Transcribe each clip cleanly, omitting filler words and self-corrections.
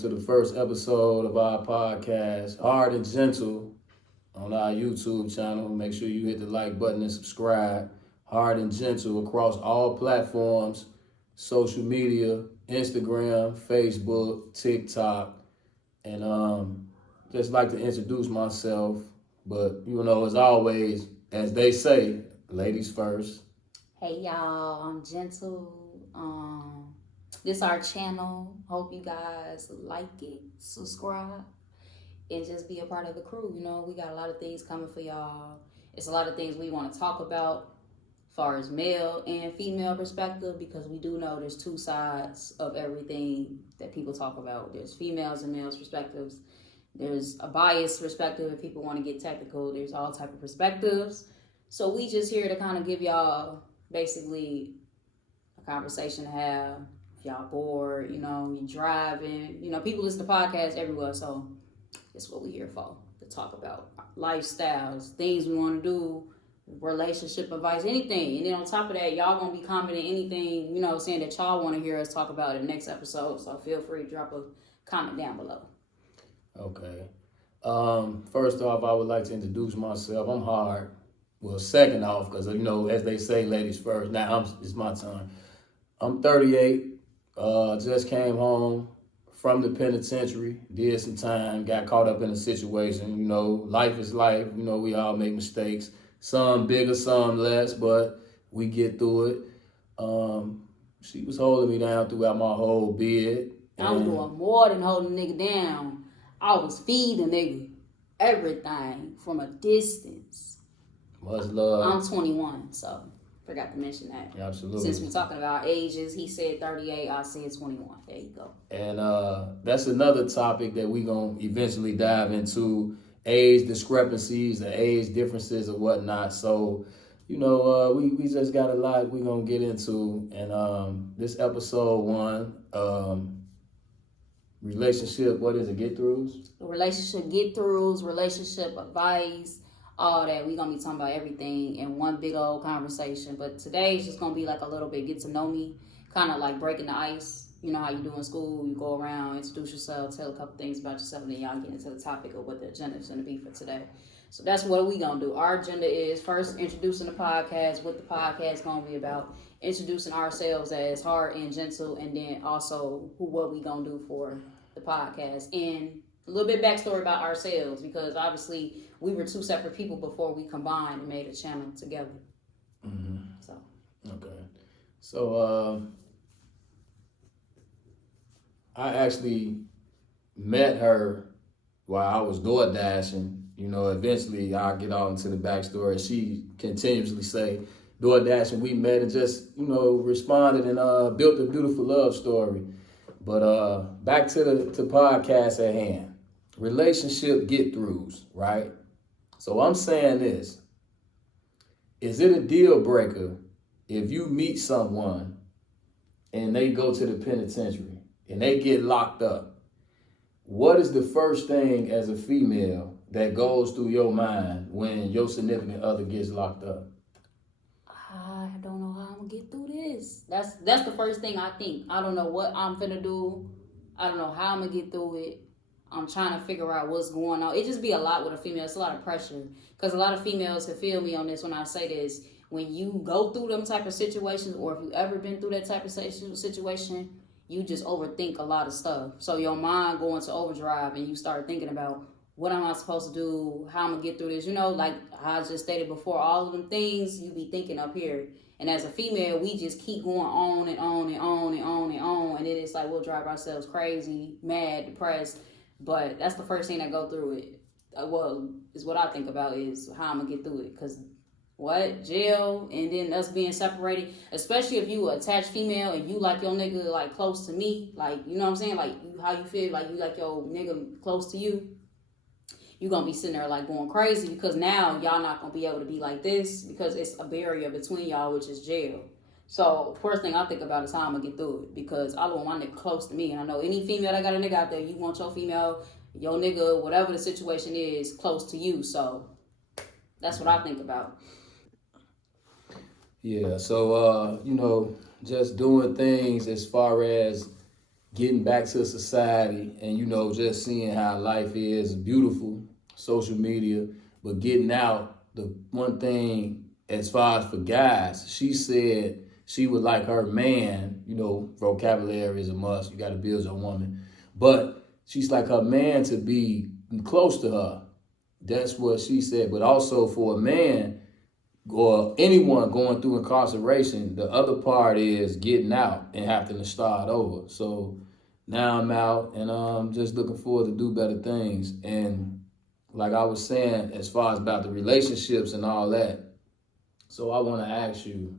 to the first episode of our podcast, Hard and Gentle, on our YouTube channel. Make sure you hit the like button and subscribe. Hard and Gentle across all platforms, social media, Instagram, Facebook, TikTok. And just like to introduce myself, but as always, as they say, ladies first. Hey y'all, I'm Gentle. This our channel. Hope you guys like it, subscribe, and just be a part of the crew. We got a lot of things coming for y'all. It's a lot of things we want to talk about as far as male and female perspective, because we do know there's two sides of everything that people talk about. There's females and males perspectives. There's a biased perspective if people want to get technical. There's all type of perspectives. So we just here to kind of give y'all basically a conversation to have. If y'all bored, you're driving, people listen to podcasts everywhere. So it's what we here for, to talk about lifestyles, things we want to do, relationship advice, anything. And then on top of that, y'all gonna be commenting anything, saying that y'all want to hear us talk about in the next episode. So feel free to drop a comment down below. Okay. First off, I would like to introduce myself. I'm Hard. Well, second off, because, as they say, ladies first. Now, it's my turn. I'm 38. Just came home from the penitentiary. Did some time. Got caught up in a situation. Life is life. We all make mistakes. Some bigger, some less, but we get through it. She was holding me down throughout my whole bid. I was doing more than holding a nigga down. I was feeding a nigga everything from a distance. Much love. I'm 21, so forgot to mention that. Absolutely. Since we're talking about ages, he said 38, I said 21. There you go. And that's another topic that we're going to eventually dive into, age discrepancies, the age differences and whatnot. So, we just got a lot we're going to get into. And this episode 1, relationship, what is it, get-throughs? Relationship get-throughs, relationship advice, all that. We're going to be talking about everything in one big old conversation. But today is just going to be like a little bit get to know me, kind of like breaking the ice. You know how you do in school, you go around, introduce yourself, tell a couple things about yourself, and then y'all get into the topic of what the agenda is going to be for today. So that's what we going to do. Our agenda is first introducing the podcast, what the podcast is going to be about, introducing ourselves as Hard and Gentle, and then also what we going to do for the podcast. And a little bit backstory about ourselves, because obviously we were two separate people before we combined and made a channel together. Mm-hmm. So. Okay. So, I actually met her while I was door dashing. Eventually I'll get all into the backstory. She continuously say, door dashing, we met and just, responded and built a beautiful love story. But back to the podcast at hand. Relationship get-throughs, right? So I'm saying this. Is it a deal breaker if you meet someone and they go to the penitentiary and they get locked up? What is the first thing as a female that goes through your mind when your significant other gets locked up? I don't know how I'm gonna get through this. That's the first thing I think. I don't know what I'm finna do. I don't know how I'm gonna get through it. I'm trying to figure out what's going on. It just be a lot with a female. It's a lot of pressure. Because a lot of females can feel me on this when I say this. When you go through them type of situations, or if you ever been through that type of situation, you just overthink a lot of stuff. So your mind go into overdrive and you start thinking about, what am I supposed to do? How I'm going to get through this? Like I just stated before, all of them things you be thinking up here. And as a female, we just keep going on and on and on and on and on. And then it's like we'll drive ourselves crazy, mad, depressed. But that's the first thing that go through it. Is what I think about is how I'm going to get through it. Because jail, and then us being separated, especially if you a attached female and you like your nigga like close to me, like, you know what I'm saying? Like how you feel like you like your nigga close to you. You're going to be sitting there like going crazy because now y'all not going to be able to be like this because it's a barrier between y'all, which is jail. So first thing I think about is how I'm going to get through it because I want my nigga close to me. And I know any female that got a nigga out there, you want your female, your nigga, whatever the situation is, close to you. So that's what I think about. Yeah, so, just doing things as far as getting back to society and, you know, just seeing how life is beautiful, social media, but getting out, the one thing as far as for guys, she said she would like her man, you know, vocabulary is a must. You got to build your woman. But she's like her man to be close to her. That's what she said. But also for a man or anyone going through incarceration, the other part is getting out and having to start over. So now I'm out and I'm just looking forward to do better things. And like I was saying, as far as about the relationships and all that, so I want to ask you,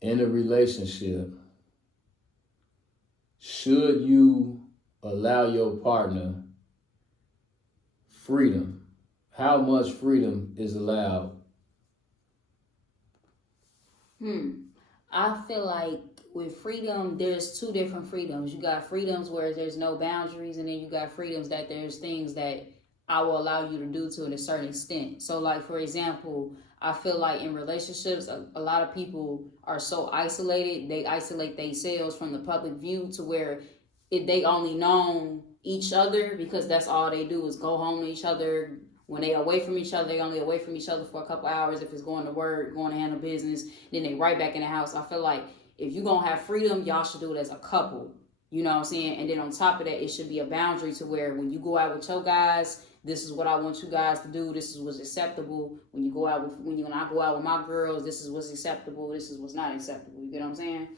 in a relationship, should you allow your partner freedom? How much freedom is allowed? I feel like with freedom, there's two different freedoms. You got freedoms where there's no boundaries, and then you got freedoms that there's things that I will allow you to do to a certain extent. So, like, for example, I feel like in relationships, a lot of people are so isolated. They isolate themselves from the public view to where if they only know each other because that's all they do is go home to each other. When they away from each other, they only away from each other for a couple hours. If it's going to work, going to handle business, then they right back in the house. I feel like if you're going to have freedom, y'all should do it as a couple. You know what I'm saying? And then on top of that, it should be a boundary to where when you go out with your guys, this is what I want you guys to do. This is what's acceptable. When you go out with, when I go out with my girls, this is what's acceptable. This is what's not acceptable. You get what I'm saying?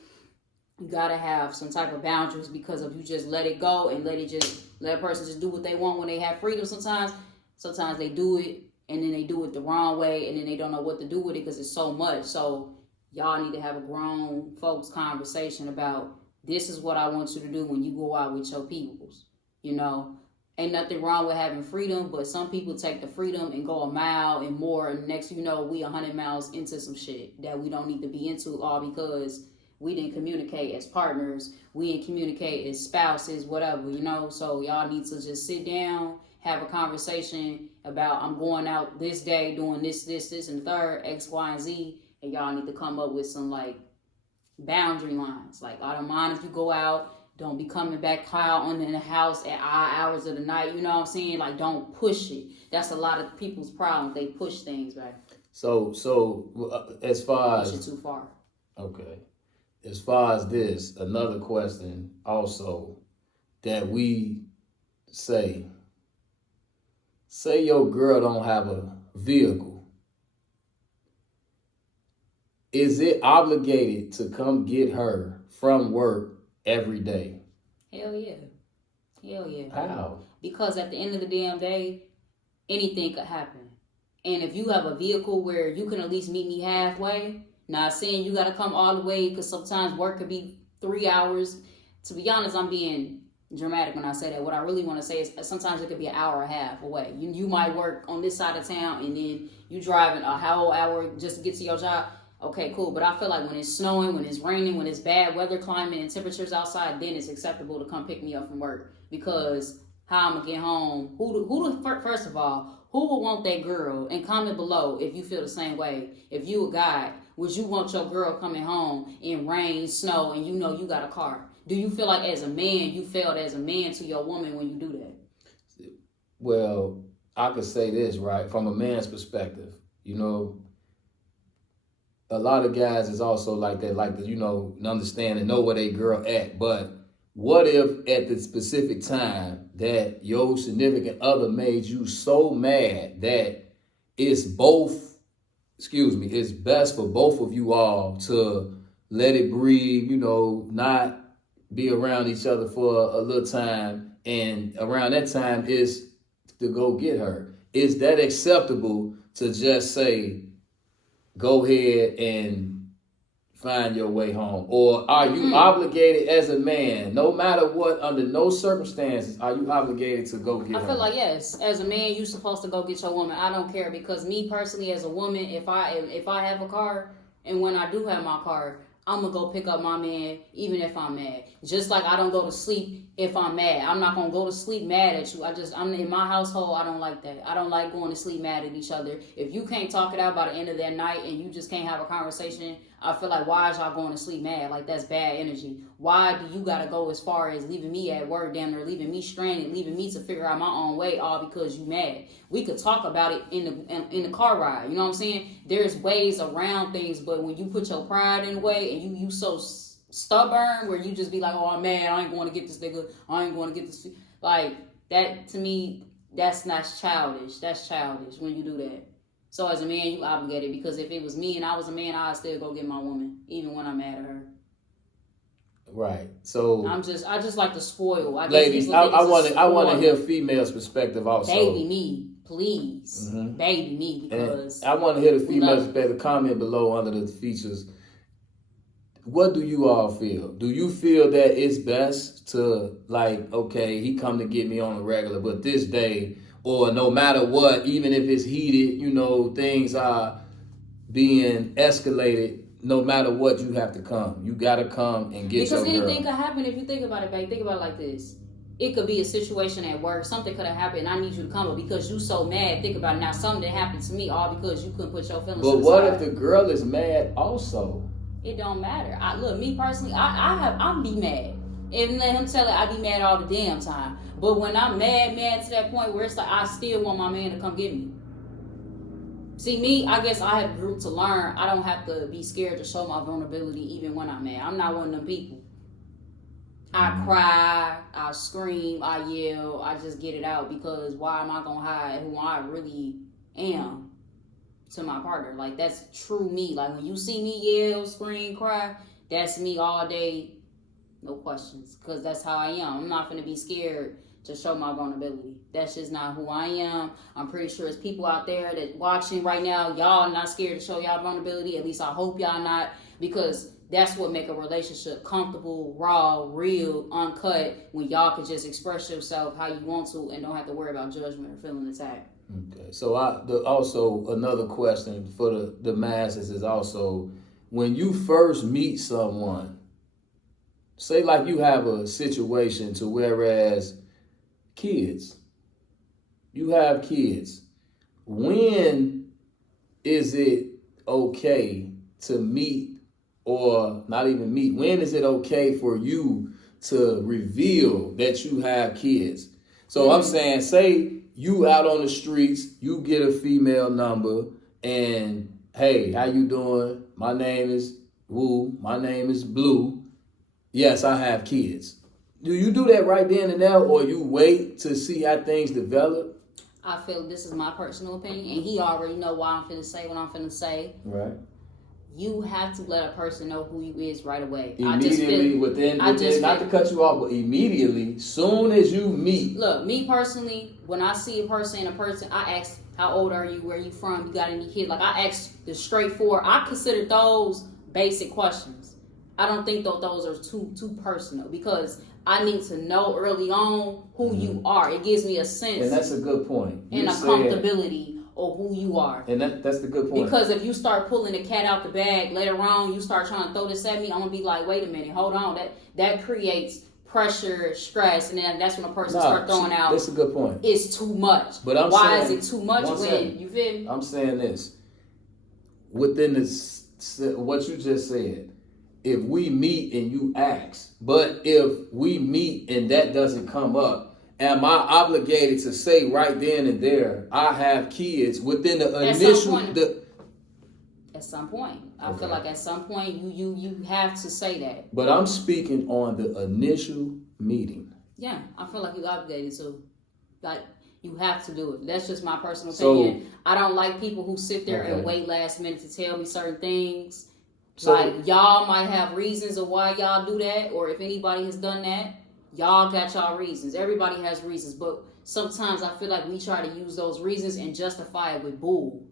You gotta have some type of boundaries, because if you just let it go and let a person just do what they want when they have freedom, sometimes they do it and then they do it the wrong way and then they don't know what to do with it because it's so much. So y'all need to have a grown folks conversation about, this is what I want you to do when you go out with your peoples. You know, ain't nothing wrong with having freedom, but some people take the freedom and go a mile and more, and next you know, we 100 miles into some shit that we don't need to be into, all because we didn't communicate as partners, we didn't communicate as spouses, whatever, you know. So y'all need to just sit down, have a conversation about, I'm going out this day doing this, and third, X, Y, and Z, and y'all need to come up with some like boundary lines. Like, I don't mind if you go out, don't be coming back out in the house at odd hours of the night. You know what I'm saying? Like, don't push it. That's a lot of people's problem. They push things back. So as far as push it too far. Okay, as far as this, another question also that we say your girl don't have a vehicle. Is it obligated to come get her from work every day? Hell yeah. How? Because at the end of the damn day, anything could happen. And if you have a vehicle where you can at least meet me halfway, not saying you got to come all the way, because sometimes work could be 3 hours. To be honest, I'm being dramatic when I say that. What I really want to say is sometimes it could be an hour and a half away. You might work on this side of town and then you driving a whole hour just to get to your job. Okay, cool. But I feel like when it's snowing, when it's raining, when it's bad weather, climate, and temperatures outside, then it's acceptable to come pick me up from work. Because how I'm going to get home, first of all, who would want that girl? And comment below if you feel the same way. If you a guy, would you want your girl coming home in rain, snow, and you know you got a car? Do you feel like as a man, you failed as a man to your woman when you do that? Well, I could say this, right? From a man's perspective, you know, a lot of guys is also like that, like, you know, understand and know where they girl at. But what if at the specific time that your significant other made you so mad that it's best for both of you all to let it breathe, you know, not be around each other for a little time, and around that time is to go get her? Is that acceptable to just say, go ahead and find your way home? Or are you obligated as a man, no matter what, under no circumstances, are you obligated to go get her? I feel like, yes, as a man, you're supposed to go get your woman. I don't care, because me personally as a woman, if I have a car, and when I do have my car, I'm going to go pick up my man even if I'm mad. Just like I don't go to sleep if I'm mad. I'm not going to go to sleep mad at you. I'm in my household, I don't like that. I don't like going to sleep mad at each other. If you can't talk it out by the end of that night and you just can't have a conversation, I feel like, why is y'all going to sleep mad? Like, that's bad energy. Why do you gotta go as far as leaving me at work, damn near leaving me stranded, leaving me to figure out my own way, all because you mad? We could talk about it in the car ride. You know what I'm saying? There's ways around things, but when you put your pride in the way and you so stubborn, where you just be like, oh, I'm mad, I ain't going to get this nigga, I ain't going to get this, like, that to me, that's not childish. That's childish when you do that. So as a man, you obligated, because if it was me and I was a man, I'd still go get my woman, even when I'm mad at her. Right. So I just like to spoil. Ladies, I want to hear females' perspective also. Baby me, please. Mm-hmm. Baby me, because and I want to hear the females' perspective. Comment below under the features. What do you all feel? Do you feel that it's best to, like, okay, he come to get me on a regular, but this day, or no matter what, even if it's heated, you know, things are being escalated, no matter what, you have to come. You got to come and get your girl. Because anything could happen if you think about it, babe. Think about it like this. It could be a situation at work. Something could have happened. I need you to come, but because you so mad, think about it now. Something happened to me all because you couldn't put your feelings aside. But what if the girl is mad also? It don't matter. Look, me personally, I'm be mad. And let him tell it, I be mad all the damn time. But when I'm mad to that point where it's like, I still want my man to come get me. See, me, I guess I have grew to learn. I don't have to be scared to show my vulnerability even when I'm mad. I'm not one of them people. I cry, I scream, I yell, I just get it out, because why am I going to hide who I really am to my partner? Like, that's true me. Like, when you see me yell, scream, cry, that's me all day, no questions, because that's how I am. I'm not going to be scared to show my vulnerability. That's just not who I am. I'm pretty sure there's people out there that watching right now, y'all not scared to show y'all vulnerability. At least I hope y'all not, because that's what make a relationship comfortable, raw, real, uncut, when y'all can just express yourself how you want to and don't have to worry about judgment or feeling attacked. Okay, so also another question for the masses is also, when you first meet someone, say like you have a situation to whereas kids, you have kids, when is it okay to meet, or not even meet, when is it okay for you to reveal that you have kids? So I'm saying, say you out on the streets, you get a female number, and hey, how you doing? My name is Woo. My name is Blue. Yes, I have kids. Do you do that right then and there, or you wait to see how things develop? I feel, this is my personal opinion, and he already know why I'm finna say what I'm finna say. Right. You have to let a person know who you is right away. Immediately, within not to cut you off, but immediately, soon as you meet. Look, me personally, when I see a person, I ask, how old are you? Where are you from? You got any kids? Like, I ask the straightforward. I consider those basic questions. I don't think those are too personal, because I need to know early on who you are. It gives me a sense. And that's a good point. And a comfortability of who you are. And that's the good point. Because if you start pulling the cat out the bag later on, you start trying to throw this at me, I'm going to be like, wait a minute, hold on. That creates pressure, stress, and then that's when a person starts throwing out. That's a good point. It's too much. But why is it too much when, you feel me? I'm saying this. Within this, what you just said, if we meet and you ask, but if we meet and that doesn't come up, am I obligated to say right then and there, I have kids within the initial? At some point. I feel like at some point you have to say that. But I'm speaking on the initial meeting. Yeah, I feel like you're obligated to. Like, you have to do it. That's just my personal opinion. I don't like people who sit there and wait last minute to tell me certain things. So, like, y'all might have reasons of why y'all do that, or if anybody has done that, y'all got y'all reasons. Everybody has reasons, but sometimes I feel like we try to use those reasons and justify it with bull.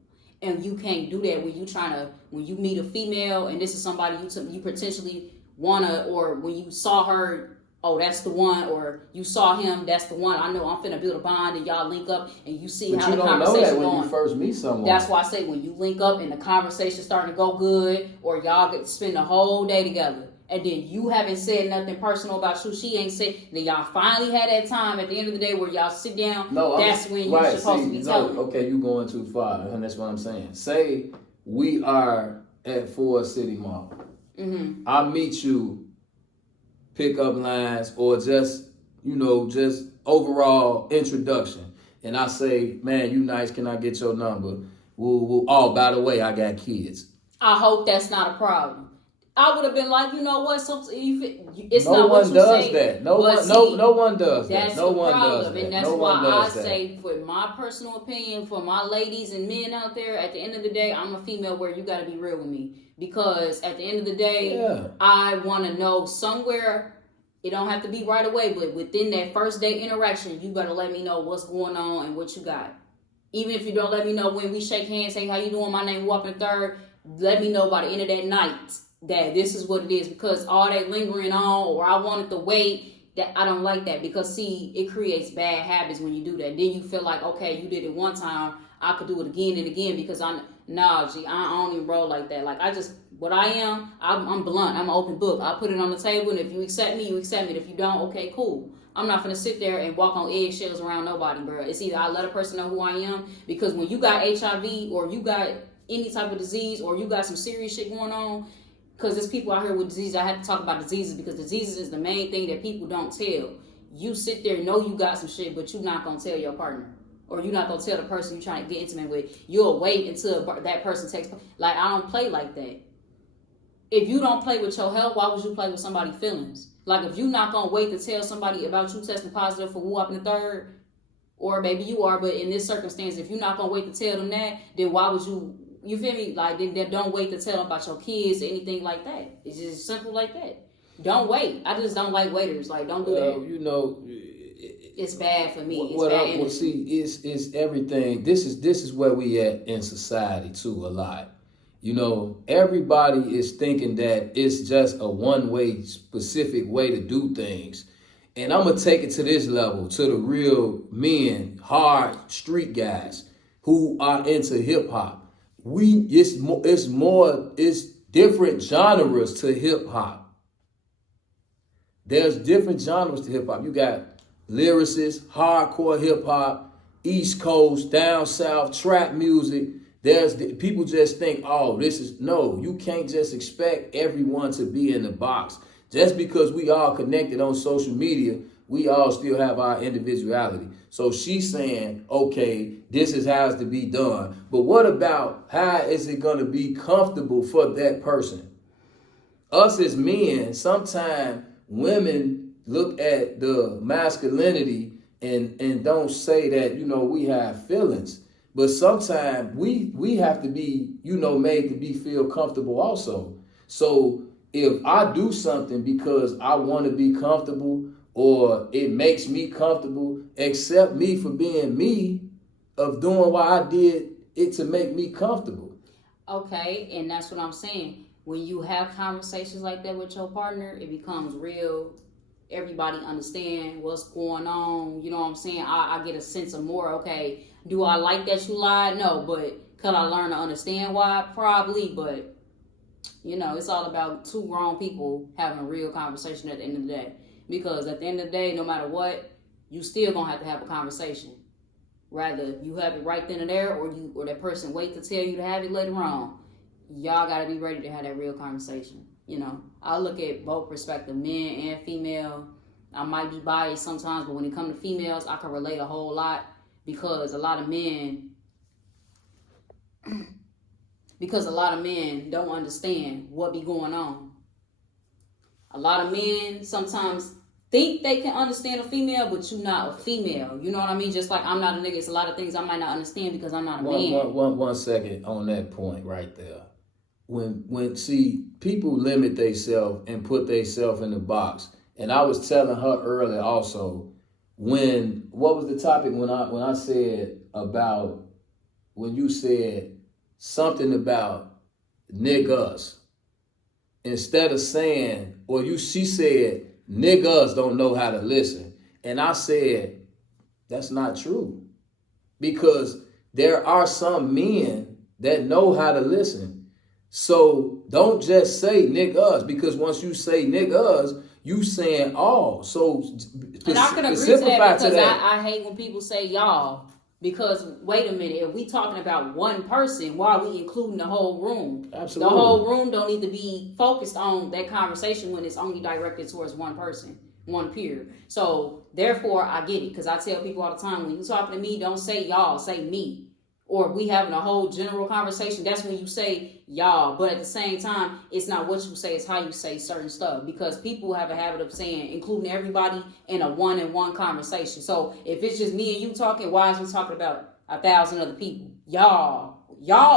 And you can't do that when you meet a female and this is somebody you potentially wanna, or when you saw her, oh, that's the one, or you saw him, that's the one. I know I'm finna build a bond, and y'all link up and you see how the conversation going. But you don't know that when you first meet someone. That's why I say when you link up and the conversation starting to go good, or y'all get to spend the whole day together, and then you haven't said nothing personal about you, she ain't said, then y'all finally had that time at the end of the day where y'all sit down, that's when you're supposed to be telling. Okay, you going too far, and that's what I'm saying. Say we are at Ford City Mall. Mm-hmm. I meet you, pickup lines, or just, just overall introduction. And I say, man, you nice, can I get your number? Oh, by the way, I got kids. I hope that's not a problem. I would have been like, you know what? It's no not one what you does say. that. No one does that. That's no the one problem, does that. and that's no why one does I that. say, for my personal opinion, for my ladies and men out there, at the end of the day, I'm a female where you got to be real with me, because at the end of the day, I want to know somewhere. It don't have to be right away, but within that first day interaction, you better let me know what's going on and what you got. Even if you don't let me know when we shake hands, say how you doing, my name Whopping Third, let me know by the end of that night that this is what it is, because all that lingering on, or I wanted to wait, that I don't like that, because see, it creates bad habits when you do that. Then you feel like, okay, you did it one time, I could do it again and again, because I don't even roll like that. Like, I'm blunt, I'm an open book. I put it on the table, and if you accept me, you accept me. If you don't, okay, cool. I'm not gonna sit there and walk on eggshells around nobody, bro. It's either I let a person know who I am, because when you got HIV, or you got any type of disease, or you got some serious shit going on, because there's people out here with disease. I have to talk about diseases, because diseases is the main thing that people don't tell. You sit there, know you got some shit, but you're not gonna tell your partner, or you're not gonna tell the person you're trying to get intimate with. You'll wait until that person takes. Like, I don't play like that. If you don't play with your health, why would you play with somebody's feelings? Like, if you're not gonna wait to tell somebody about you testing positive for Whopping the Third, or maybe you are, but in this circumstance, if you're not gonna wait to tell them that, then why would you? You feel me? Like, then don't wait to tell them about your kids or anything like that. It's just simple like that. Don't wait. I just don't like waiters. Like, don't do that. It's bad for me. It's everything. This is where we at in society too, a lot. Everybody is thinking that it's just a one-way, specific way to do things. And I'm going to take it to this level, to the real men, hard street guys who are into hip hop. It's different genres to hip hop. There's different genres to hip hop. You got lyricists, hardcore hip hop, East Coast, down south, trap music. People just think, no, you can't just expect everyone to be in the box. Just because we all connected on social media, we all still have our individuality. So she's saying, okay, this is how it's to be done. But what about how is it going to be comfortable for that person? Us as men, sometimes women look at the masculinity and don't say that, we have feelings. But sometimes we have to be, made to feel comfortable also. So if I do something because I want to be comfortable, or it makes me comfortable, accept me for being me, of doing why I did it to make me comfortable. Okay, and that's what I'm saying. When you have conversations like that with your partner, it becomes real. Everybody understand what's going on. You know what I'm saying? I get a sense of more, okay, do I like that you lied? No, but could I learn to understand why? Probably, but, it's all about two grown people having a real conversation at the end of the day. Because at the end of the day, no matter what, you still gonna have to have a conversation. Rather you have it right then and there, or that person wait to tell you to have it later on. Y'all gotta be ready to have that real conversation. I look at both perspectives, men and female. I might be biased sometimes, but when it comes to females, I can relate a whole lot, because a lot of men don't understand what be going on. A lot of men sometimes think they can understand a female, but you're not a female. You know what I mean? Just like I'm not a nigga, it's a lot of things I might not understand because I'm not a man. One second on that point right there. When people limit themselves and put themselves in the box. And I was telling her earlier also, what was the topic when I said about, when you said something about niggas, instead of saying, she said, niggas don't know how to listen. And I said, that's not true. Because there are some men that know how to listen. So don't just say niggas, because once you say niggas, you saying all. So and I can agree to that, because I hate when people say y'all. Because wait a minute, if we talking about one person, why are we including the whole room? Absolutely. The whole room don't need to be focused on that conversation when it's only directed towards one person, one peer. So therefore, I get it, because I tell people all the time, when you talking to me, don't say y'all, say me. Or we having a whole general conversation, that's when you say y'all. But at the same time, it's not what you say, it's how you say certain stuff. Because people have a habit of saying, including everybody in a one-on-one conversation. So if it's just me and you talking, why is we talking about 1,000 other people? Y'all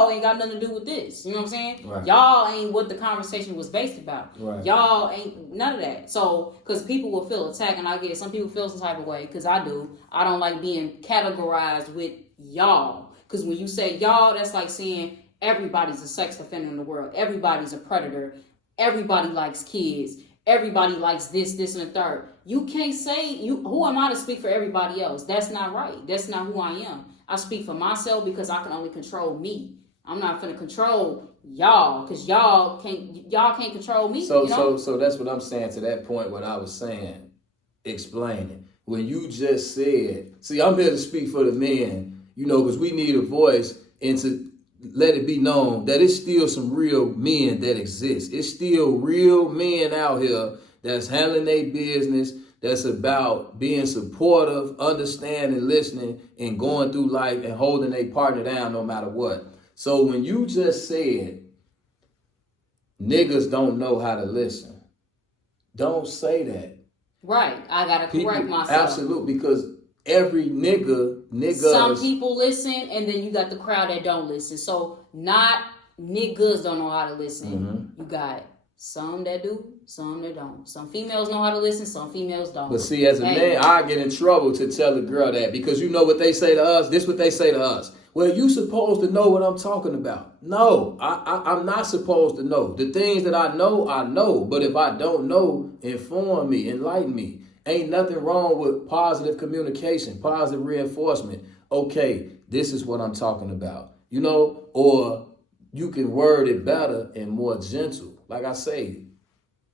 ain't got nothing to do with this. You know what I'm saying? Right. Y'all ain't what the conversation was based about. Right. Y'all ain't none of that. So, because people will feel attacked, and I get it. Some people feel some type of way, because I do. I don't like being categorized with y'all. Because when you say y'all, that's like saying everybody's a sex offender in the world. Everybody's a predator. Everybody likes kids. Everybody likes this, and the third. You can't say, who am I to speak for everybody else? That's not right. That's not who I am. I speak for myself because I can only control me. I'm not going to control y'all, because y'all can't control me. So that's what I'm saying to that point, what I was saying, explaining. When you just said, see, I'm here to speak for the men, because we need a voice, and to let it be known that it's still some real men that exist. It's still real men out here that's handling their business, that's about being supportive, understanding, listening, and going through life and holding their partner down no matter what. So when you just said, niggas don't know how to listen, don't say that. Right. I got to correct myself. Absolutely, because every nigga. Some people listen, and then you got the crowd that don't listen. So not niggas don't know how to listen. Mm-hmm. You got some that do, some that don't. Some females know how to listen, some females don't. But see, as a man, I get in trouble to tell a girl that, because you know what they say to us? This is what they say to us. Well, you supposed to know what I'm talking about. No, I'm not supposed to know. The things that I know. But if I don't know, inform me, enlighten me. Ain't nothing wrong with positive communication, positive reinforcement. Okay, this is what I'm talking about. Or you can word it better and more gentle. Like I say,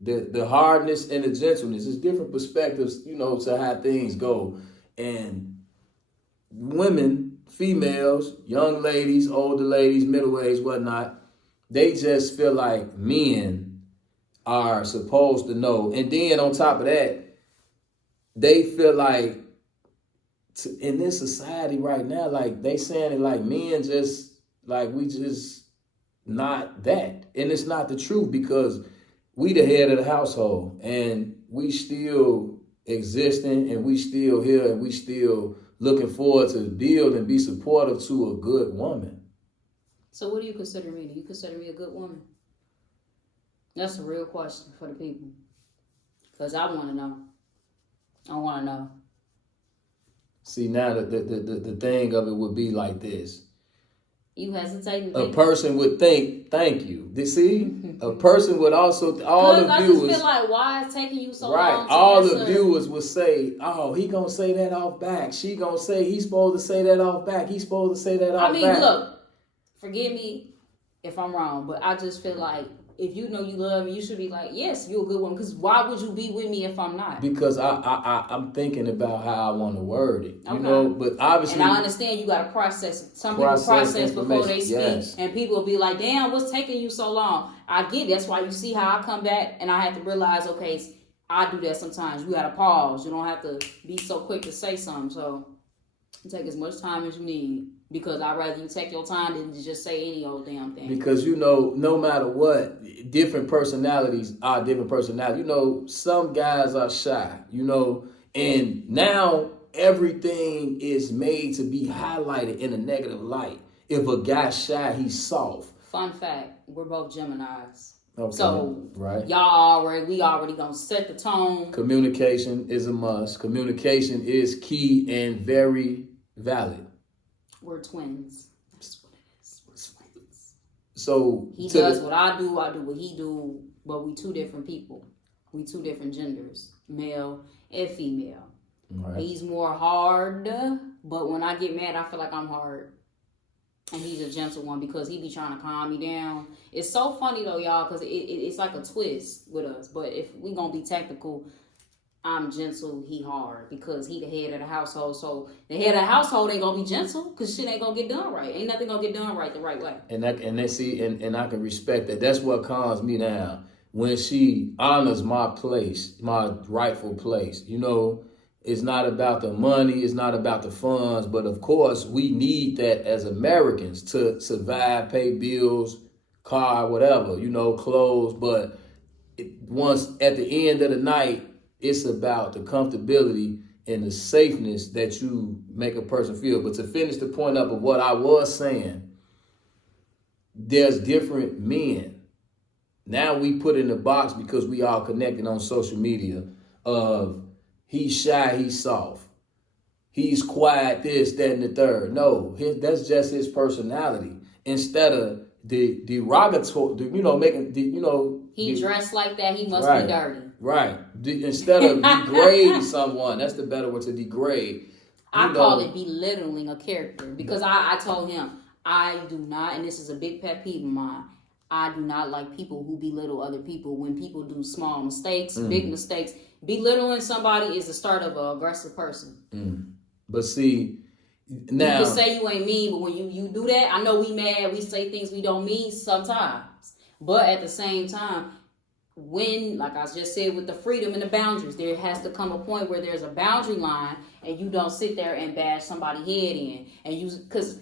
the hardness and the gentleness is different perspectives, to how things go. And women, females, young ladies, older ladies, middle age, whatnot, they just feel like men are supposed to know. And then on top of that, they feel like in this society right now, like they saying it like men just, like we just not that. And it's not the truth, because we the head of the household, and we still existing, and we still here, and we still looking forward to build and be supportive to a good woman. So what do you consider me? Do you consider me a good woman? That's a real question for the people, because I want to know. I want to know. See, now the thing of it would be like this. You hesitating? A person would think, thank you. See? A person would also, all the viewers. I just feel like, why is taking you so long right. to All answer? The viewers would say, oh, he going to say that off back. She going to say, he's supposed to say that off back. He's supposed to say that off back. Look, forgive me if I'm wrong, but I just feel like, if you know you love me, you should be like, yes, you're a good woman. Because why would you be with me if I'm not? Because I'm thinking about how I want to word it. But obviously. And I understand you got to process it. Some people process before they speak. Yes. And people will be like, damn, what's taking you so long? I get it. That's why you see how I come back and I have to realize, okay, I do that sometimes. You got to pause. You don't have to be so quick to say something. So take as much time as you need. Because I'd rather you take your time than to just say any old damn thing. Because, no matter what, different personalities are different personalities. Some guys are shy, and now everything is made to be highlighted in a negative light. If a guy's shy, he's soft. Fun fact, we're both Geminis. Okay. So, right. we already gonna set the tone. Communication is a must. Communication is key and very valid. We're twins. That's what it is. We're twins. So he does what I do what he do, but we two different people. We two different genders, male and female. Right. He's more hard, but when I get mad, I feel like I'm hard. And he's a gentle one because he be trying to calm me down. It's so funny though, y'all, because it's like a twist with us. But if we gonna be technical, I'm gentle, he hard, because he the head of the household. So the head of the household ain't gonna be gentle, because shit ain't gonna get done right. Ain't nothing gonna get done right the right way. And I can respect that. That's what calms me down when she honors my place, my rightful place. You know, it's not about the money, it's not about the funds, but of course we need that as Americans to survive, pay bills, car, whatever, you know, clothes. But once at the end of the night, it's about the comfortability and the safeness that you make a person feel. But to finish the point up of what I was saying, there's different men. Now we put in the box because we all connected on social media of he's shy, he's soft. He's quiet, this, that, and the third. No, that's just his personality. Instead of the derogatory, you know, making, you know. He dressed like that, he must be dirty. Right. Instead of degrading someone, that's the better word, to degrade. I call it belittling a character, because I told him, I do not, and this is a big pet peeve of mine, I do not like people who belittle other people when people do small mistakes, big mistakes. Belittling somebody is the start of an aggressive person. But see, now. You can say you ain't mean, but when you do that, I know we mad, we say things we don't mean sometimes. But at the same time, when, like I just said, with the freedom and the boundaries, there has to come a point where there's a boundary line and you don't sit there and bash somebody's head in. Because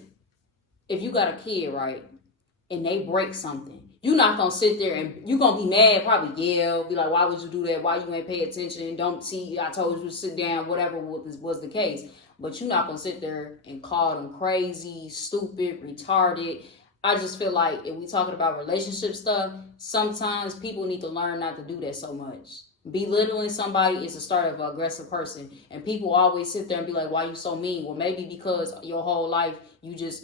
if you got a kid, right, and they break something, you're not going to sit there and you're going to be mad, probably yell, be like, why would you do that? Why you ain't pay attention? Don't see, I told you to sit down, whatever was the case. But you're not going to sit there and call them crazy, stupid, retarded. I just feel like if we talking about relationship stuff, sometimes people need to learn not to do that so much. Belittling somebody is the start of an aggressive person. And people always sit there and be like, why you so mean? Well, maybe because your whole life,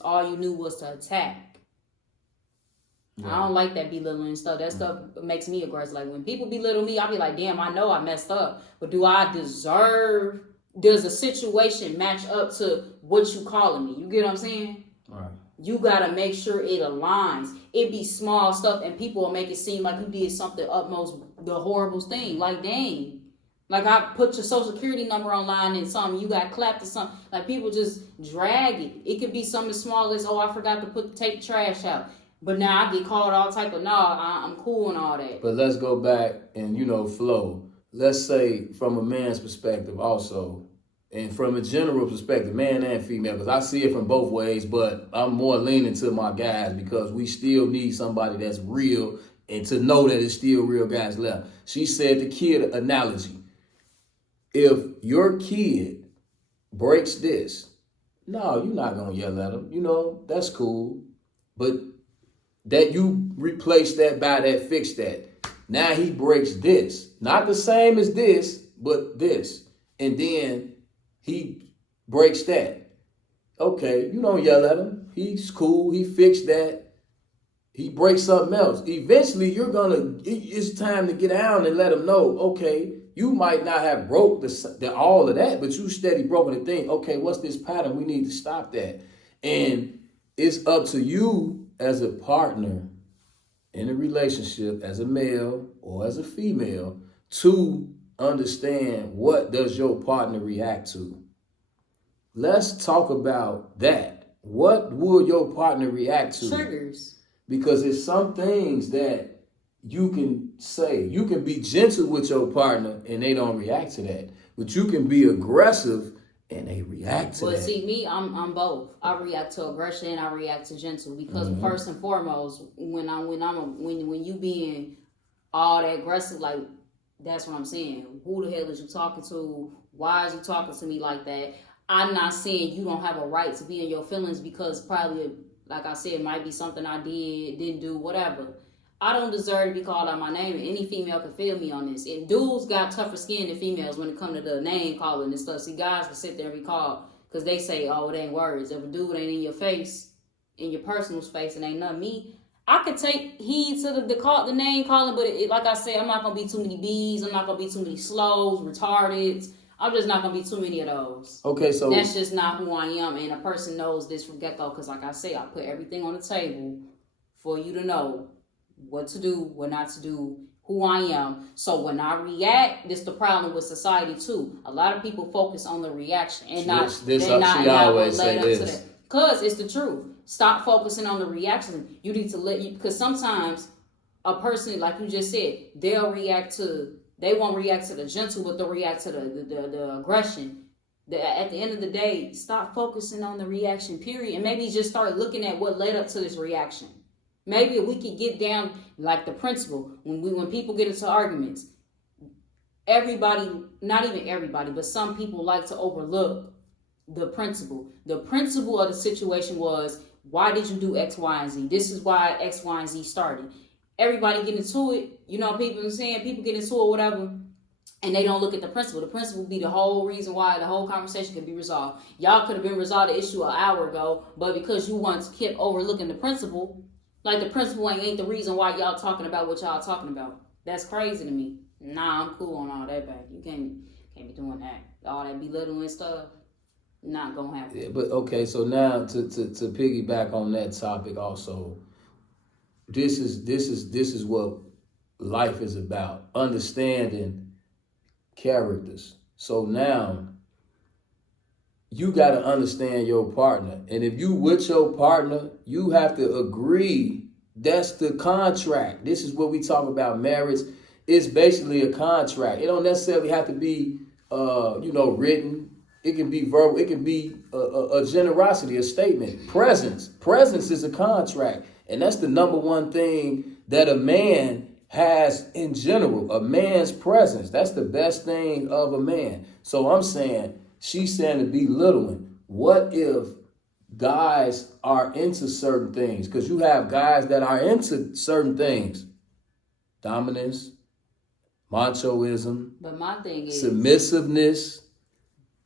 all you knew was to attack. Yeah. I don't like that belittling stuff. That stuff makes me aggressive. Like when people belittle me, I'll be like, damn, I know I messed up. But does a situation match up to what you calling me? You get what I'm saying? Right. You gotta make sure it aligns. It be small stuff and people will make it seem like you did something utmost the horrible thing. Like, dang. Like I put your social security number online and something, you got clapped or something. Like people just drag it. It could be something as small as, oh, I forgot to take the trash out. But now I get called all type of, I'm cool and all that. But let's go back and, flow. Let's say from a man's perspective also, and from a general perspective, man and female, because I see it from both ways, but I'm more leaning to my guys because we still need somebody that's real and to know that it's still real guys left. She said the kid analogy. If your kid breaks this, no, you're not going to yell at him. That's cool. But that you replace that by that, fix that. Now he breaks this. Not the same as this, but this. And then he breaks that. Okay, you don't yell at him. He's cool. He fixed that. He breaks something else. Eventually, it's time to get down and let him know, okay, you might not have broke all of that, but you steady broken the thing. Okay, what's this pattern? We need to stop that. And it's up to you as a partner in a relationship, as a male or as a female, to understand what does your partner react to. Let's talk about that. What will your partner react to? Triggers. Because it's some things that you can say. You can be gentle with your partner and they don't react to that. But you can be aggressive and they react to that. Well, see, me, I'm both. I react to aggression and I react to gentle because first and foremost, when you being all that aggressive, like that's what I'm saying. Who the hell is you talking to? Why is you talking to me like that? I'm not saying you don't have a right to be in your feelings because probably, like I said, it might be something I didn't do, whatever. I don't deserve to be called out my name, and any female can feel me on this. And dudes got tougher skin than females when it comes to the name calling and stuff. See, guys can sit there and be called because they say, oh, it ain't words. If a dude ain't in your face, in your personal space, and ain't nothing me, I could take heed to the name calling, but like I said, I'm not going to be too many B's. I'm not going to be too many slows, retardeds. I'm just not going to be too many of those. Okay, so that's just not who I am, and a person knows this from get-go because, like I say, I put everything on the table for you to know what to do, what not to do, who I am. So when I react, this the problem with society too. A lot of people focus on the reaction and she always say this. Cause it's the truth. Stop focusing on the reaction. You need to because sometimes a person, like you just said, they won't react to the gentle, but they'll react to the aggression. At the end of the day, stop focusing on the reaction, period, and maybe just start looking at what led up to this reaction. Maybe if we could get down like the principle when people get into arguments, everybody, not even everybody, but some people like to overlook the principle. The principle of the situation was, why did you do X, Y, and Z? This is why X, Y, and Z started. Everybody get into it, people get into it, whatever, and they don't look at the principle. The principle be the whole reason why the whole conversation could be resolved. Y'all could have been resolved the issue an hour ago, but because you once kept overlooking the principle, like the principle ain't the reason why y'all talking about what y'all talking about. That's crazy to me. Nah, I'm cool on all that back. You can't be doing that. All that belittling stuff, not gonna happen. Yeah, but okay, so now to piggyback on that topic also, this is what life is about. Understanding characters. So now you got to understand your partner. And if you with your partner, you have to agree. That's the contract. This is what we talk about marriage. It's basically a contract. It don't necessarily have to be, written. It can be verbal. It can be a generosity, a statement. Presence. Presence is a contract. And that's the number one thing that a man has in general. A man's presence. That's the best thing of a man. So I'm saying, she's saying to be belittling. What if guys are into certain things? Because you have guys that are into certain things. Dominance, machoism, but my thing is submissiveness.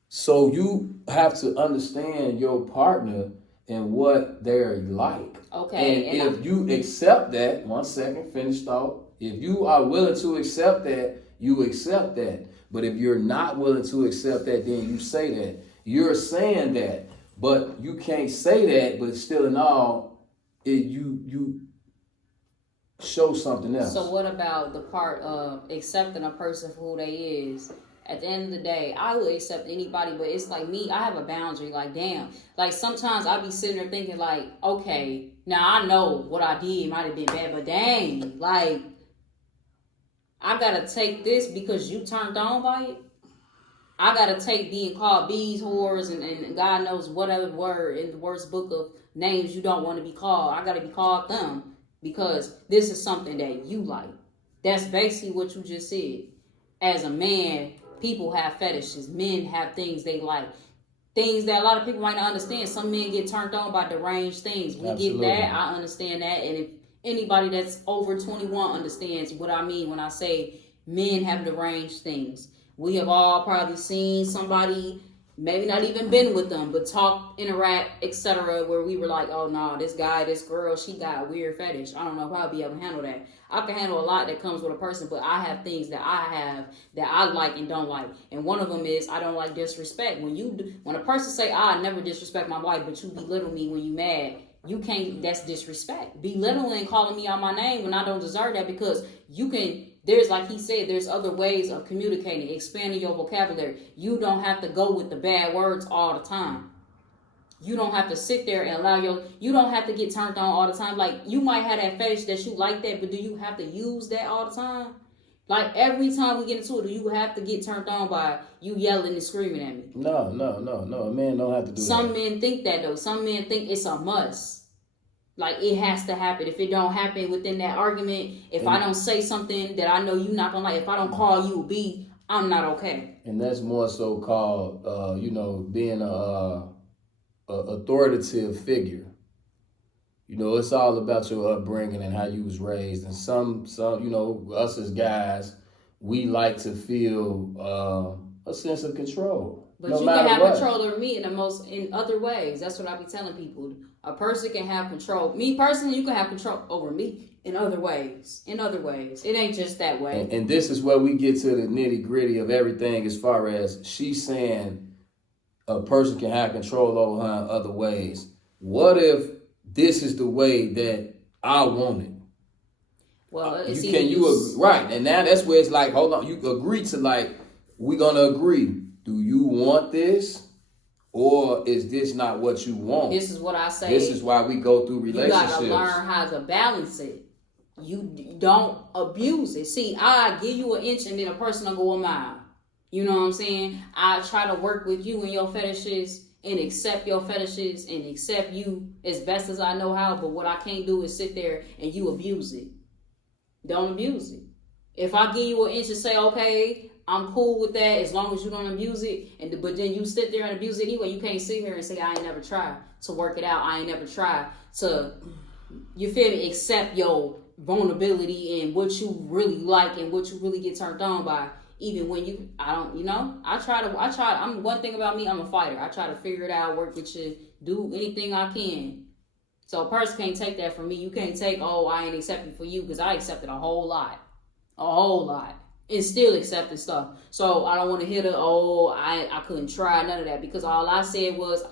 So you have to understand your partner and what they're like. Okay. And if you accept that, 1 second, finish thought. If you are willing to accept that, you accept that. But if you're not willing to accept that, then you say that. You're saying that, but you can't say that, but still in all, you show something else. So what about the part of accepting a person for who they is? At the end of the day, I will accept anybody, but it's like me, I have a boundary. Like, damn. Like, sometimes I be sitting there thinking, like, okay, now I know what I did might have been bad, but dang, like, I gotta take this because you turned on by it. I gotta take being called bees, whores, and God knows whatever word in the worst book of names you don't want to be called. I gotta be called them because this is something that you like. That's basically what you just said. As a man, people have fetishes. Men have things they like. Things that a lot of people might not understand. Some men get turned on by deranged things. We Absolutely. Get that. I understand that. And if anybody that's over 21 understands what I mean when I say men have deranged things. We have all probably seen somebody, maybe not even been with them, but talk, interact, etc., where we were like, oh no, this guy, this girl, she got a weird fetish. I don't know if I'll be able to handle that. I can handle a lot that comes with a person, but I have things that I have that I like and don't like. And one of them is I don't like disrespect. When a person say, I never disrespect my wife, but you belittle me when you mad, you can't, that's disrespect. Belittling, calling me out my name when I don't deserve that, because you can, there's, like he said, there's other ways of communicating, expanding your vocabulary. You don't have to go with the bad words all the time. You don't have to sit there and you don't have to get turned on all the time. Like, you might have that fetish that you like that, but do you have to use that all the time? Like, every time we get into it, do you have to get turned on by you yelling and screaming at me? No. A man don't have to do that. Some men think that, though. Some men think it's a must. Like, it has to happen. If it don't happen within that argument, if I don't say something that I know you're not going to like, if I don't call you a B, I'm not okay. And that's more so called, being a authoritative figure. It's all about your upbringing and how you was raised. And some, us as guys, we like to feel a sense of control. But you can have control over me in other ways. That's what I be telling people. A person can have control. Me personally, you can have control over me in other ways. It ain't just that way. And this is where we get to the nitty gritty of everything, as far as she's saying a person can have control over her in other ways. What if this is the way that I want it? Well, it's you either can you agree, right? And now that's where it's like, hold on, you agree to like, we're gonna agree. Do you want this, or is this not what you want? This is what I say. This is why we go through relationships. You gotta learn how to balance it. You don't abuse it. See, I give you an inch and then a person will go a mile. You know what I'm saying? I try to work with you and your fetishes and accept your fetishes and accept you as best as I know how. But what I can't do is sit there and you abuse it. Don't abuse it. If I give you an inch and say, okay, I'm cool with that as long as you don't abuse it, but then you sit there and abuse it anyway, you can't sit here and say, I ain't never tried to work it out. I ain't never tried to, you feel me, accept your vulnerability and what you really like and what you really get turned on by. Even when I'm one thing about me, I'm a fighter. I try to figure it out, work with you, do anything I can. So a person can't take that from me. You can't take, oh, I ain't accepting for you, because I accepted a whole lot. And still accepting stuff. So I don't want to hear I couldn't try, none of that, because all I said was,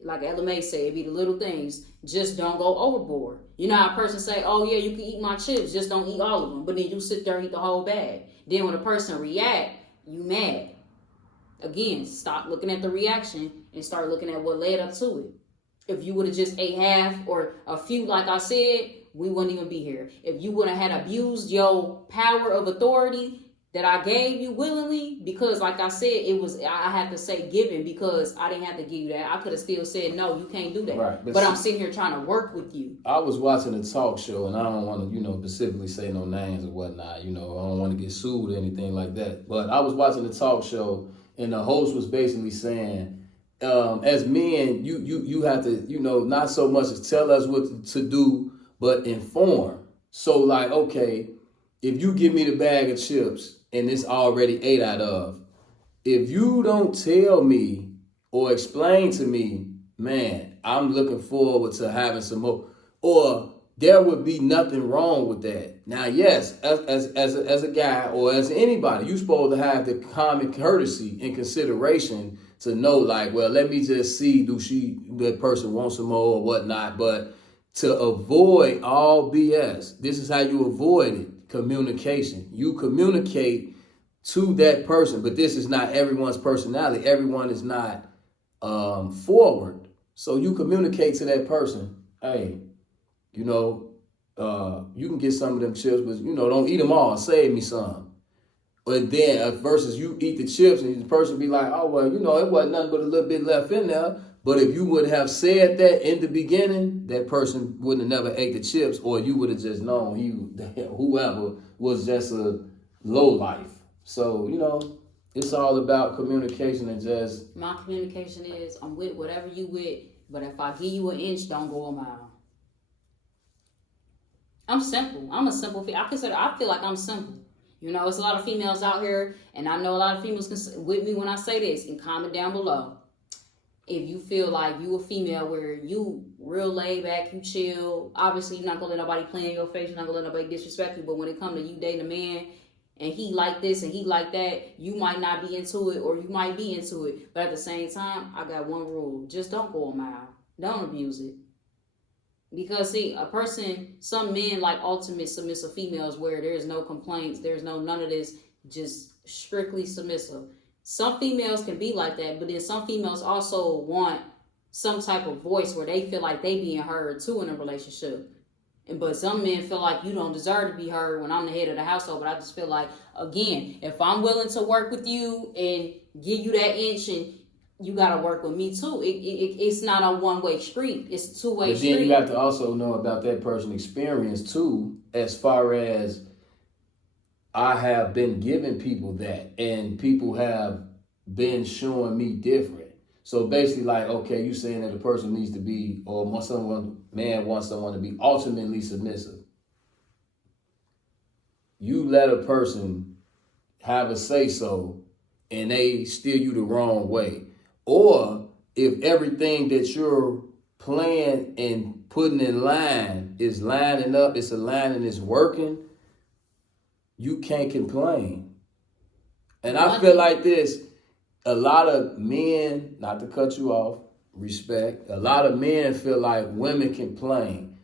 like Ella May said, it be the little things. Just don't go overboard. You know how a person say, oh yeah, you can eat my chips, just don't eat all of them. But then you sit there and eat the whole bag. Then when a person react, you mad. Again, stop looking at the reaction and start looking at what led up to it. If you would have just ate half or a few, like I said, we wouldn't even be here. If you would have had abused your power of authority that I gave you willingly, because like I said, I had to say given, because I didn't have to give you that. I could have still said, no, you can't do that. Right. But I'm sitting here trying to work with you. I was watching a talk show, and I don't want to, specifically say no names or whatnot. I don't want to get sued or anything like that. But I was watching a talk show, and the host was basically saying, as men, you have to, not so much as tell us what to do, but inform. So like, okay, if you give me the bag of chips and it's already ate out of, if you don't tell me or explain to me, man, I'm looking forward to having some more, or there would be nothing wrong with that. Now, yes, as a guy or as anybody, you're supposed to have the common courtesy and consideration to know, like, well, let me just see, that person wants some more or whatnot. But to avoid all BS, this is how you avoid it. Communication. You communicate to that person, but this is not everyone's personality. Everyone is not forward. So you communicate to that person, hey, you can get some of them chips, but don't eat them all. Save me some. But then versus you eat the chips and the person be like, oh, well, it wasn't nothing but a little bit left in there. But if you would have said that in the beginning, that person wouldn't have never ate the chips, or you would have just known whoever was just a low life. So, it's all about communication and just... My communication is, I'm with whatever you with, but if I give you an inch, don't go a mile. I'm simple. I'm a simple... I feel like I'm simple. It's a lot of females out here, and I know a lot of females with me when I say this, and comment down below. If you feel like you a female where you real laid back, you chill, obviously you're not gonna let nobody play in your face, you're not gonna let nobody disrespect you, but when it comes to you dating a man and he like this and he like that, you might not be into it or you might be into it. But at the same time, I got one rule. Just don't go a mile. Don't abuse it. Because see, some men like ultimate submissive females where there's no complaints, there's none of this, just strictly submissive. Some females can be like that, but then some females also want some type of voice where they feel like they being heard too in a relationship. But some men feel like you don't deserve to be heard when I'm the head of the household. But I just feel like, again, if I'm willing to work with you and give you that inch, and you got to work with me too. It's not a one-way street. It's a two-way street. But then you have to also know about that person's experience too, as far as I have been giving people that, and people have been showing me different. So basically, like, okay, you saying that the person needs to be, or man wants someone to be ultimately submissive. You let a person have a say-so, and they steer you the wrong way. Or if everything that you're playing and putting in line is lining up, it's aligning, it's working, you can't complain. And I feel like this, a lot of men, not to cut you off, respect, a lot of men feel like women complain.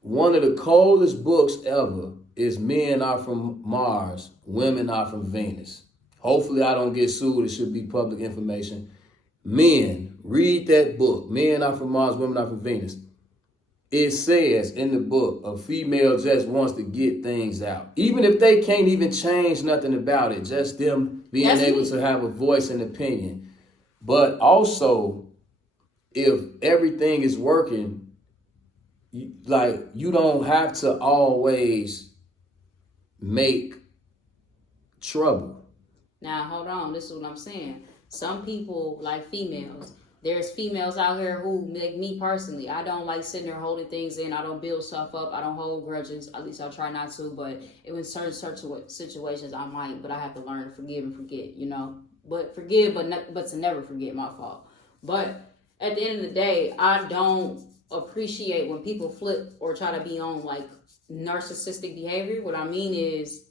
One of the coldest books ever is men are from Mars, women are from Venus. Hopefully I don't get sued. It should be public information. Men, read that book. Men are from Mars, women are from Venus. It says in the book, a female just wants to get things out. Even if they can't even change nothing about it, just them being able to have a voice and opinion. But also, if everything is working, you don't have to always make trouble. Now, hold on. This is what I'm saying. Some people like females. There's females out here who make me personally. I don't like sitting there holding things in. I don't build stuff up. I don't hold grudges. At least I'll try not to. But in certain situations, I might. But I have to learn to forgive and forget, you know. But forgive, but to never forget my fault. But at the end of the day, I don't appreciate when people flip or try to be on like narcissistic behavior. What I mean is,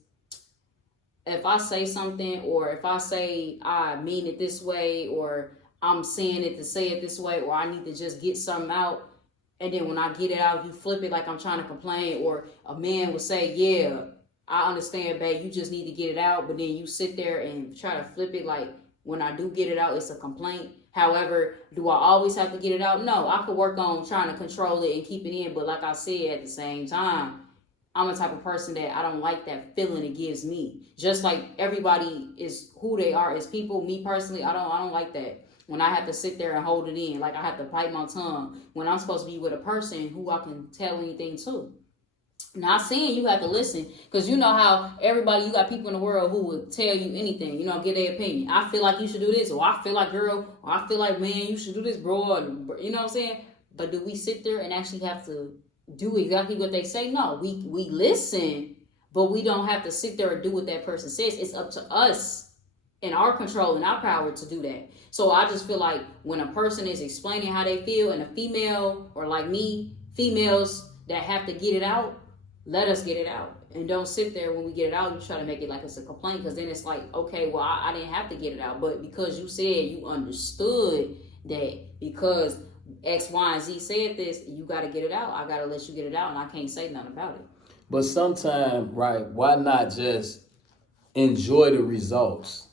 if I say something, or if I say I mean it this way, or I'm saying it to say it this way, or I need to just get something out, and then when I get it out, you flip it like I'm trying to complain, or a man will say, yeah, I understand, babe, you just need to get it out, but then you sit there and try to flip it like when I do get it out, it's a complaint. However, do I always have to get it out? No, I could work on trying to control it and keep it in, but like I said, at the same time, I'm the type of person that I don't like that feeling it gives me. Just like everybody is who they are as people, me personally, I don't like that. When I have to sit there and hold it in, like I have to bite my tongue when I'm supposed to be with a person who I can tell anything to. Not saying you have to listen, because you know how everybody, you got people in the world who will tell you anything, you know, get their opinion. I feel like you should do this, or I feel like girl, or I feel like man, you should do this, bro, or, you know what I'm saying? But do we sit there and actually have to do exactly what they say? No, we listen, but we don't have to sit there and do what that person says. It's up to us in our control and our power to do that. So I just feel like when a person is explaining how they feel, and a female, or like me, females that have to get it out, let us get it out. And don't sit there when we get it out, you try to make it like it's a complaint, because then it's like, okay, well, I didn't have to get it out. But because you said you understood that because X, Y, and Z said this, you got to get it out. I got to let you get it out, and I can't say nothing about it. But sometimes, right, why not just enjoy the results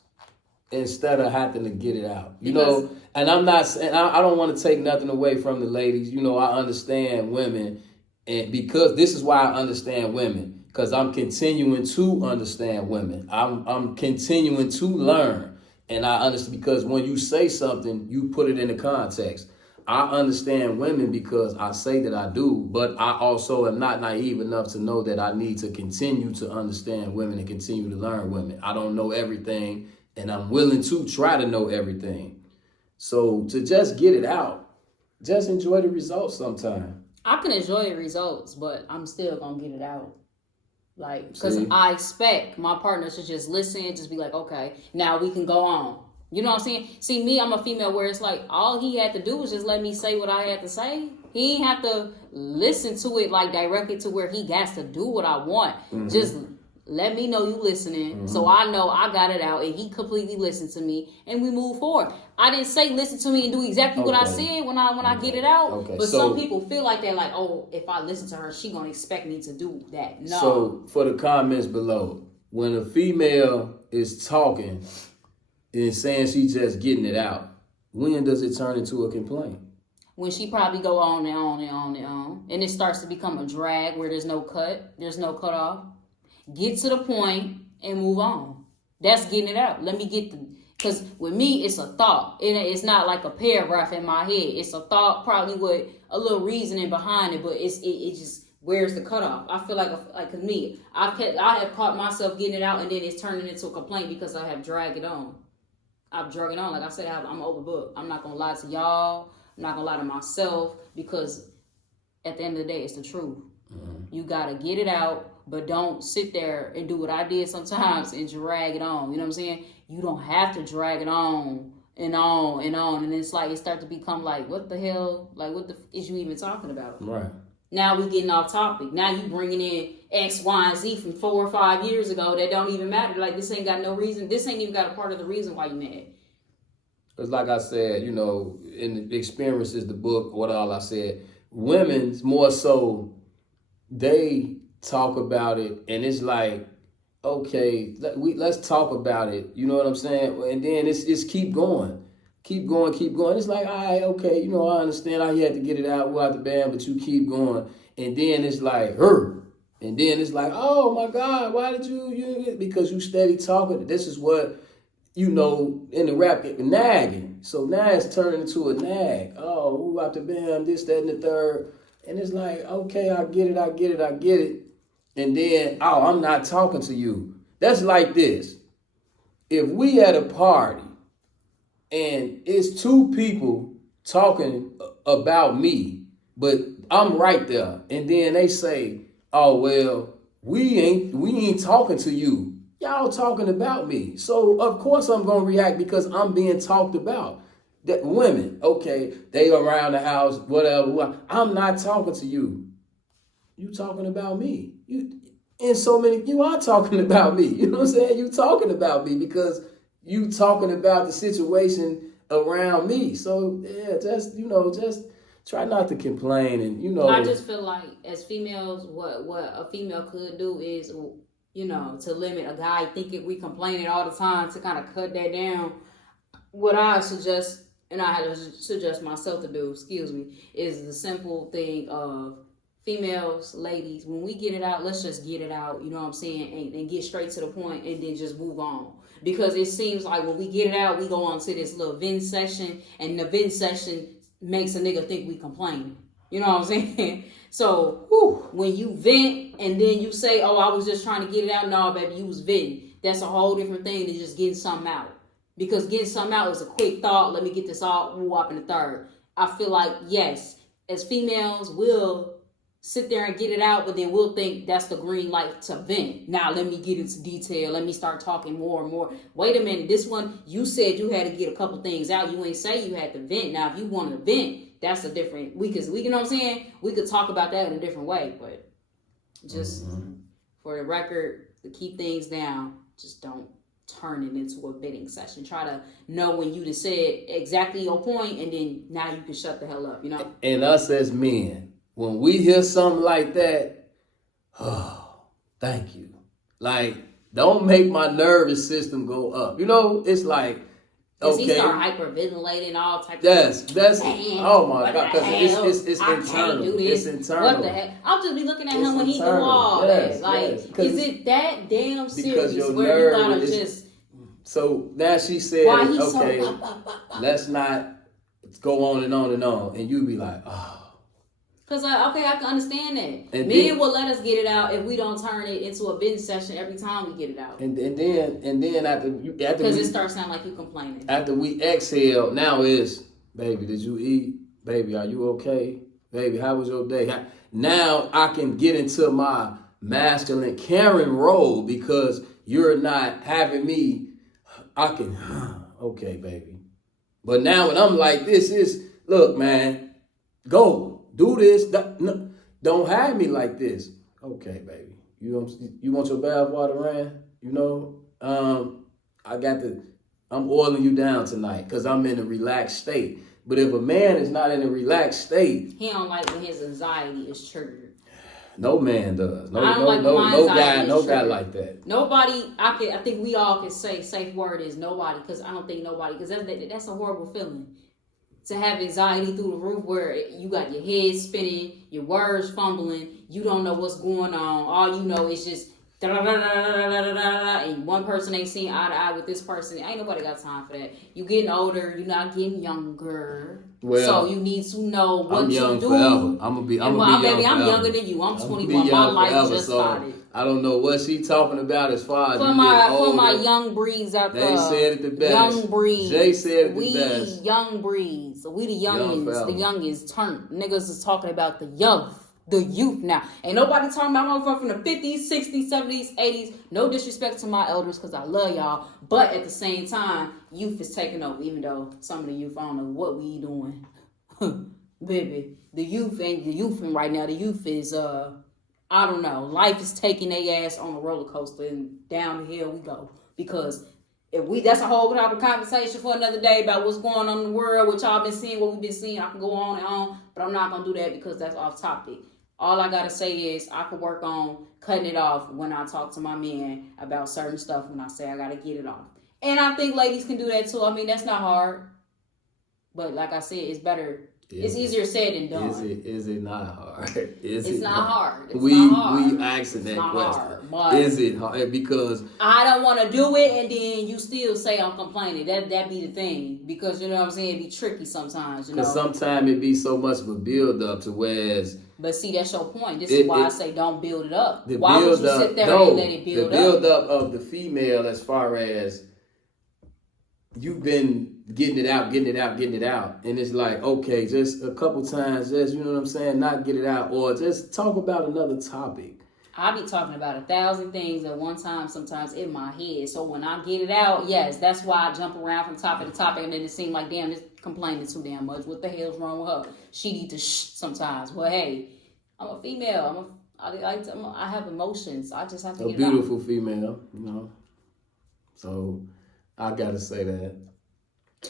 instead of having to get it out? You know, and I'm not saying, I don't want to take nothing away from the ladies. You know, I understand women, and because this is why I understand women, because I'm continuing to understand women. I'm continuing to learn, and I understand, because when you say something, you put it in a context. I understand women because I say that I do, but I also am not naive enough to know that I need to continue to understand women and continue to learn women. I don't know everything, and I'm willing to try to know everything. So to just get it out, just enjoy the results sometime. I can enjoy the results, but I'm still going to get it out. Like, because I expect my partner to just listen and just be like, okay, now we can go on. You know what I'm saying? See, me, I'm a female where it's like all he had to do was just let me say what I had to say. He ain't have to listen to it like directly to where he has to do what I want. Mm-hmm. Just let me know you listening, so I know I got it out, and he completely listened to me, and we move forward. I didn't say listen to me and do exactly what I said when I get it out. Okay. But so, some people feel like that, like, oh, if I listen to her, she gonna expect me to do that. No. So for the comments below, when a female is talking and saying she's just getting it out, when does it turn into a complaint? When she probably go on and on and on and on, and it starts to become a drag where there's no cut off. Get to the point and move on. That's getting it out. Let me get because with me, it's a thought. It's not like a paragraph in my head. It's a thought, probably with a little reasoning behind it, but it just, where's the cutoff? I feel like me, I have caught myself getting it out, and then it's turning into a complaint because I have dragged it on. I've drug it on. Like I said, I'm an open book. I'm not going to lie to y'all. I'm not going to lie to myself, because at the end of the day, it's the truth. Mm-hmm. You got to get it out, but don't sit there and do what I did sometimes and drag it on. You know what I'm saying? You don't have to drag it on and on and on. And it's like, it starts to become like, what the hell? Like, what the is you even talking about? Right. Now we getting off topic. Now you bringing in X, Y, and Z from 4 or 5 years ago that don't even matter. Like, this ain't got no reason. This ain't even got a part of the reason why you mad. Because like I said, you know, in the experiences, the book, what all I said, women's more so, they talk about it, and it's like, okay, let's talk about it. You know what I'm saying? And then it's keep going. Keep going, keep going. It's like, all right, okay, you know, I understand how you had to get it out, out the band, but you keep going. And then it's like, and then it's like, oh my God, why did you because you steady talking. This is what, you know, in the rap, nagging. So now it's turning into a nag. Oh, who out the band, this, that, and the third. And it's like, okay, I get it. And then, oh, I'm not talking to you. That's like this. If we had a party, and it's two people talking about me, but I'm right there. And then they say, oh, well, we ain't talking to you. Y'all talking about me. So, of course, I'm going to react because I'm being talked about. That women, okay, they around the house, whatever. I'm not talking to you. You talking about me. You are talking about me. You know what I'm saying? You talking about me because you talking about the situation around me. So yeah, just try not to complain, and I just feel like as females, what a female could do is, to limit a guy thinking we complaining all the time, to kind of cut that down. What I suggest, and I had to suggest myself to do, is the simple thing of females, ladies, when we get it out, let's just get it out, you know what I'm saying, and get straight to the point, and then just move on. Because it seems like when we get it out, we go on to this little vent session, and the vent session makes a nigga think we complaining. You know what I'm saying? So, when you vent, and then you say, oh, I was just trying to get it out. No, baby, you was venting. That's a whole different thing than just getting something out. Because getting something out is a quick thought. Let me get this all up in the third. I feel like, yes, as females, we'll sit there and get it out, but then we'll think that's the green light to vent. Now let me get into detail. Let me start talking more and more. Wait a minute. This one, you said you had to get a couple things out. You ain't say you had to vent. Now, if you want to vent, that's a different, you know what I'm saying? We could talk about that in a different way, but just for the record, to keep things down, just don't turn it into a venting session. Try to know when you just said exactly your point, and then now you can shut the hell up, you know? And us as men, when we hear something like that, oh, thank you. Like, don't make my nervous system go up. You know, it's like, okay. He start hyperventilating, all types of That's, oh my God, because it's internal. It's internal. What the heck? I'll just be looking at him when he do all that. Like, is it that damn serious where you gotta just... So now she said, okay, let's not go on and on and on. And you be like, oh. Because, I can understand that. And men will let us get it out if we don't turn it into a venting session every time we get it out. And then after because it starts sounding like you complaining. After we exhale, now is, baby, did you eat? Baby, are you okay? Baby, how was your day? Now I can get into my masculine Karen role because you're not having me. I can, okay, baby. But now when I'm like, look, man, go. Do this. Don't have me like this. Okay, baby. You want your bath water, Rand? You know, I'm oiling you down tonight because I'm in a relaxed state. But if a man is not in a relaxed state, he don't like when his anxiety is triggered. No man does. No guy like that. Nobody. I think we all can say safe word is nobody, because I don't think nobody, because that's a horrible feeling. To have anxiety through the roof where you got your head spinning, your words fumbling, you don't know what's going on. All you know is just da-da-da-da-da-da-da-da, and one person ain't seeing eye to eye with this person. Ain't nobody got time for that. You getting older, you're not getting younger. Well, so you need to know what I'm young to do. Forever. I'm gonna be young baby, I'm forever. Younger than you. I'm 21. My life forever, just started. I don't know what she talking about as far as for my young breeds out there. They said it the best. Young breeds. Jay said it the best. We young breeds. We the youngins. The youngins turn. Niggas is talking about the youth now. Ain't nobody talking about motherfuckers from the 50s, 60s, 70s, 80s. No disrespect to my elders, because I love y'all. But at the same time, youth is taking over. Even though some of the youth, I don't know what we doing. Baby, the youth ain't the youth right now. The youth is I don't know. Life is taking their ass on a roller coaster, and down the hill we go. Because that's a whole type of conversation for another day about what's going on in the world, what y'all been seeing, what we've been seeing. I can go on and on, but I'm not gonna do that because that's off topic. All I gotta say is I could work on cutting it off when I talk to my man about certain stuff when I say I gotta get it off. And I think ladies can do that too. I mean, that's not hard. But like I said, it's better. It's easier said than done. Is it not hard? It's not hard. It's we not hard. We asking that question. Hard, is it hard? Because I don't want to do it, and then you still say I'm complaining. That be the thing, because you know what I'm saying. It be tricky sometimes. You know, because sometimes it be so much of a build up to whereas. But see, that's your point. This is why I say don't build it up. Why would you sit there and let it build up? The build up of the female, as far as you've been getting it out, and it's like, okay, just a couple times, just, you know what I'm saying, not get it out, or just talk about another topic. I be talking about 1,000 things at one time, sometimes in my head. So when I get it out, yes, that's why I jump around from topic to topic, and then it seems like, damn, this complaining too damn much. What the hell's wrong with her? She need to sometimes. Well, hey, I'm a female. I have emotions. I just have to get it out. A beautiful female, you know. So I gotta say that.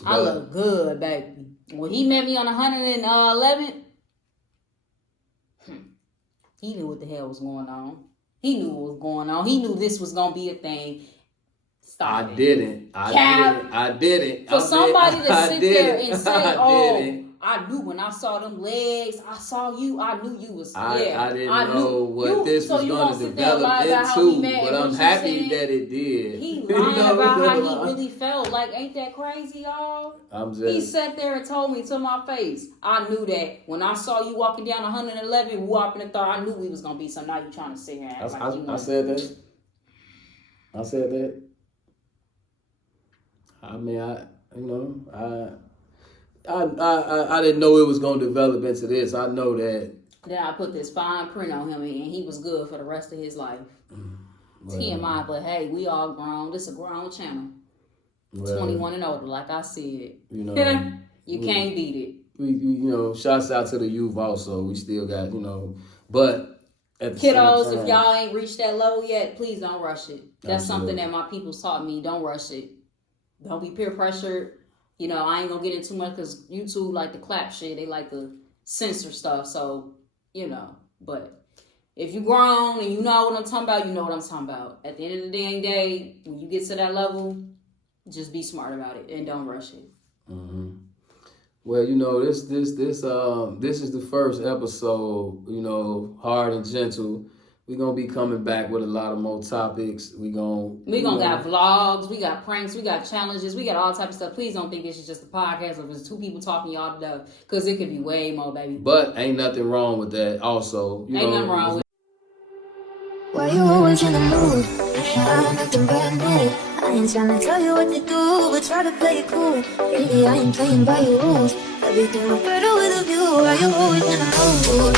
I look good, baby. When he met me on 111, he knew what the hell was going on. He knew what was going on. He knew this was gonna be a thing. Stop. I didn't. For somebody to sit there and say, "Oh, I knew when I saw them legs, I saw you. I knew you was." I didn't know what this was going to develop into, but I'm happy that it did. He lying about how he really felt. Like, ain't that crazy, y'all? He sat there and told me to my face. I knew that when I saw you walking down 111, whopping the third, I knew we was gonna be. So now you trying to sit here and act like you know. I said that. I said that. I mean, I didn't know it was gonna develop into this. I know that. Then I put this fine print on him, and he was good for the rest of his life. Well, TMI, but hey, we all grown. This is a grown channel. Well, 21 and older, like I said. You know, you can't beat it. We you know, shouts out to the youth also. We still got, you know, but at the kiddos, same time, if y'all ain't reached that level yet, please don't rush it. That's something that my people taught me. Don't rush it. Don't be peer pressured. You know, I ain't gonna get into too much because YouTube like to clap shit. They like to censor stuff. So, you know, but if you grown and you know what I'm talking about, you know what I'm talking about. At the end of the dang day, when you get to that level, just be smart about it and don't rush it. Mm-hmm. Well, you know, this is the first episode, you know, hard and gentle. We're going to be coming back with a lot of more topics. We're going to got vlogs, we got pranks, we got challenges, we got all type of stuff. Please don't think it's just a podcast of it's two people talking y'all to death, because it could be way more, baby. But ain't nothing wrong with that also. Ain't nothing wrong with it. Why you always in the mood? I'm acting brand new. I ain't trying to tell you what to do, but try to play it cool. Really, I ain't playing by your rules. Everything look better with a view. Why you always in the mood?